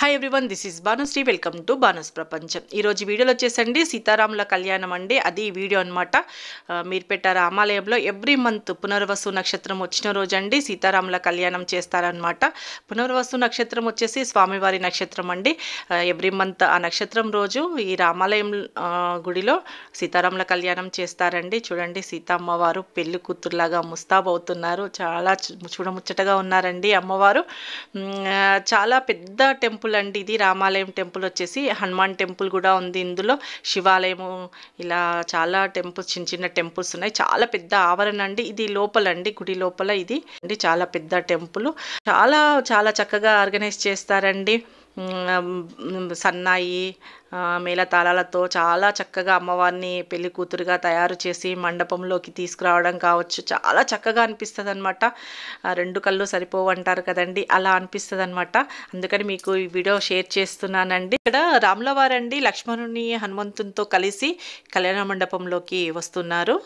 Hi everyone, this is Bhanusri. Welcome to Bhanu's ప్రపంచం. ఈరోజు వీడియోలో వచ్చేసండి సీతారాముల కళ్యాణం అండి. అది ఈ వీడియో అనమాట. మీర్పేట రామాలయంలో ఎవ్రీ మంత్ పునర్వసు నక్షత్రం వచ్చిన రోజు అండి సీతారాముల కళ్యాణం చేస్తారనమాట. పునర్వసు నక్షత్రం వచ్చేసి స్వామివారి నక్షత్రం అండి. ఎవ్రీ మంత్ ఆ నక్షత్రం రోజు ఈ రామాలయం గుడిలో సీతారాముల కళ్యాణం చేస్తారండి. చూడండి, సీతమ్మవారు పెళ్లి కూతురులాగా ముస్తాబవుతున్నారు. చాలా చూడముచ్చటగా ఉన్నారండి అమ్మవారు. చాలా పెద్ద టెంపుల్ అండి ఇది. రామాలయం టెంపుల్ వచ్చేసి హనుమాన్ టెంపుల్ కూడా ఉంది ఇందులో, శివాలయము, ఇలా చాలా టెంపుల్స్, చిన్న చిన్న టెంపుల్స్ ఉన్నాయి. చాలా పెద్ద ఆవరణ అండి ఇది. లోపలండి గుడి లోపల ఇది అండి, చాలా పెద్ద టెంపుల్. చాలా చాలా చక్కగా ఆర్గనైజ్ చేస్తారండి. సన్నాయి మేళతాళాలతో చాలా చక్కగా అమ్మవారిని పెళ్లి కూతురుగా తయారు చేసి మండపంలోకి తీసుకురావడం కావచ్చు, చాలా చక్కగా అనిపిస్తుంది అనమాట. రెండు కళ్ళు సరిపోవంటారు కదండి, అలా అనిపిస్తుంది అనమాట. అందుకని మీకు ఈ వీడియో షేర్ చేస్తున్నానండి. ఇక్కడ రాములవారండి లక్ష్మణుని హనుమంతునితో కలిసి కళ్యాణ మండపంలోకి వస్తున్నారు.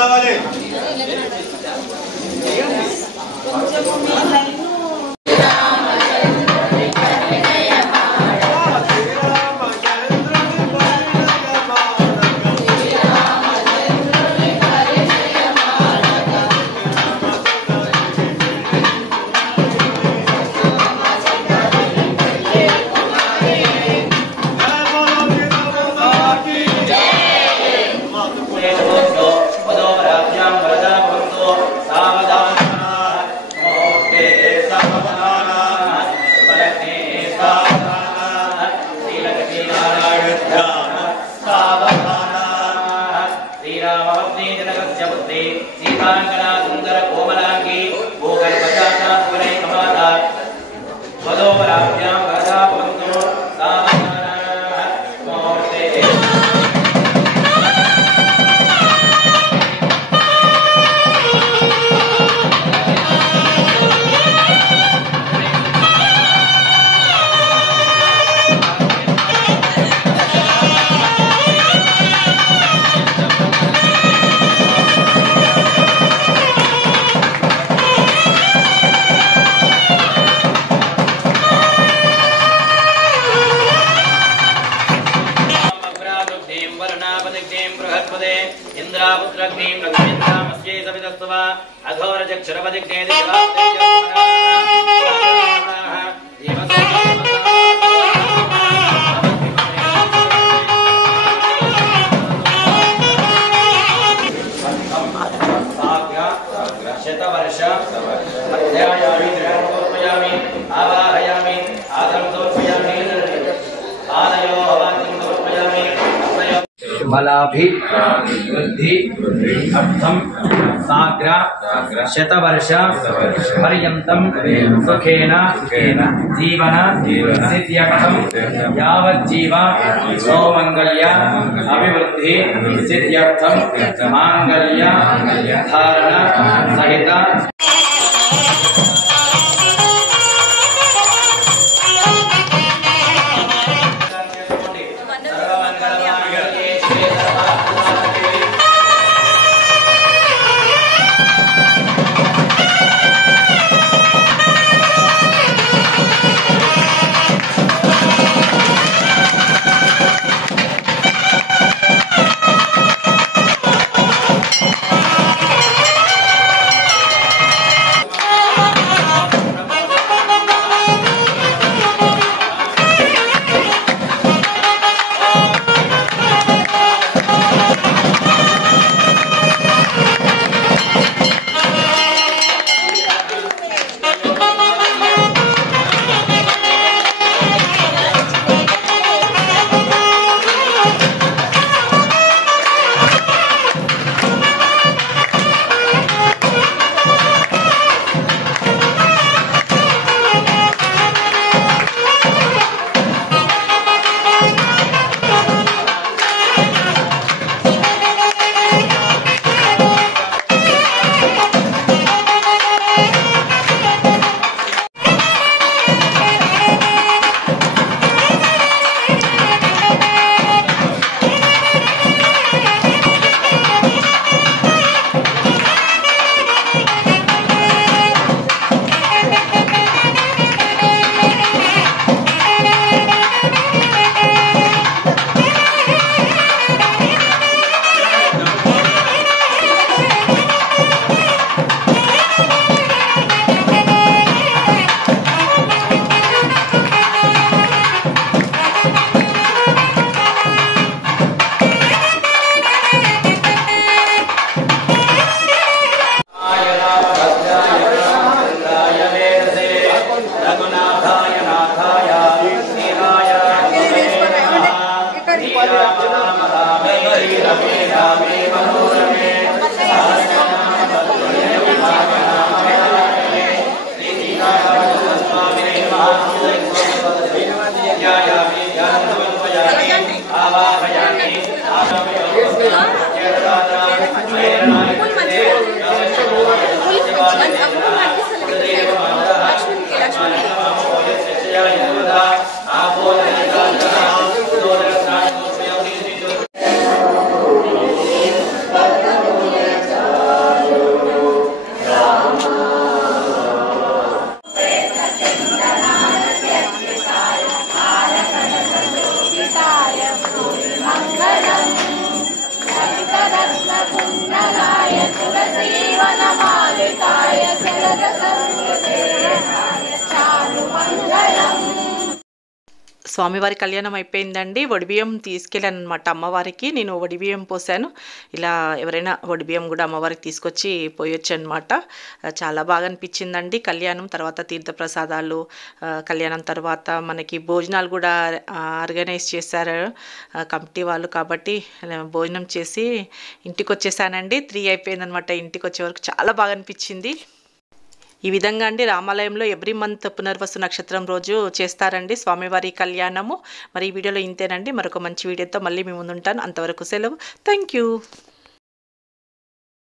రావాలి. बलाभिवृद्धि अर्थम साग्र शतवर्ष पर्यन्तं सुखेन जीवन सिद्ध्यर्थम यावज्जीव सौमंगल्य अभिवृद्धि सिद्ध्यर्थम मांगल्य धारण सहित స్వామివారి కళ్యాణం అయిపోయిందండి. వడిబియ్యం తీసుకెళ్ళాను అనమాట అమ్మవారికి. నేను వడిబియ్యం పోసాను. ఇలా ఎవరైనా వడిబియ్యం కూడా అమ్మవారికి తీసుకొచ్చి పోయొచ్చు అనమాట. చాలా బాగా అనిపించిందండి కళ్యాణం. తర్వాత తీర్థప్రసాదాలు, కళ్యాణం తర్వాత మనకి భోజనాలు కూడా ఆర్గనైజ్ చేశారు కమిటీ వాళ్ళు. కాబట్టి భోజనం చేసి ఇంటికి వచ్చేసానండి. 3 అయిపోయిందనమాట ఇంటికి వచ్చే వరకు. చాలా బాగా అనిపించింది. ఈ విధంగా అండి రామాలయంలో ఎవ్రీ మంత్ పునర్వసు నక్షత్రం రోజు చేస్తారండి స్వామివారి కళ్యాణము. మరి ఈ వీడియోలో ఇంతేనండి. మరొక మంచి వీడియోతో మళ్ళీ మీ ముందుంటాను. అంతవరకు సెలవు. Thank you.